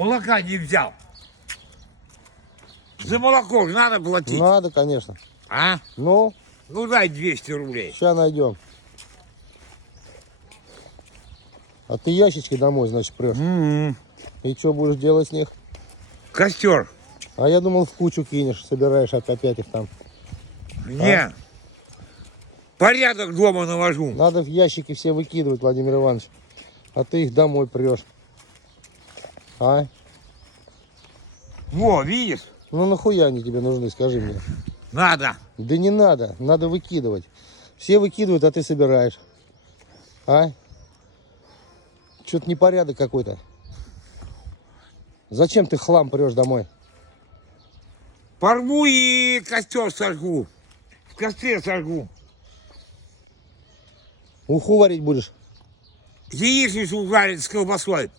Молока не взял. За молоко же надо платить. Надо, конечно. А? Ну, Ну дай 200 рублей. сейчас найдем. А ты ящички домой, значит, прешь. И что будешь делать с них? Костер. А я думал, в кучу кинешь, собираешь опять их там. Не. Порядок дома навожу. Надо в ящики все выкидывать, Владимир Иванович. А ты их домой прешь. А? Во, видишь? Ну нахуя они тебе нужны, скажи мне. Надо. Да не надо, надо выкидывать. Все выкидывают, а ты собираешь. А? Что-то непорядок какой-то. Зачем ты хлам прешь домой? Порву и костер сожгу. В костре сожгу. Уху варить будешь? Яичницу жарить с колбасой.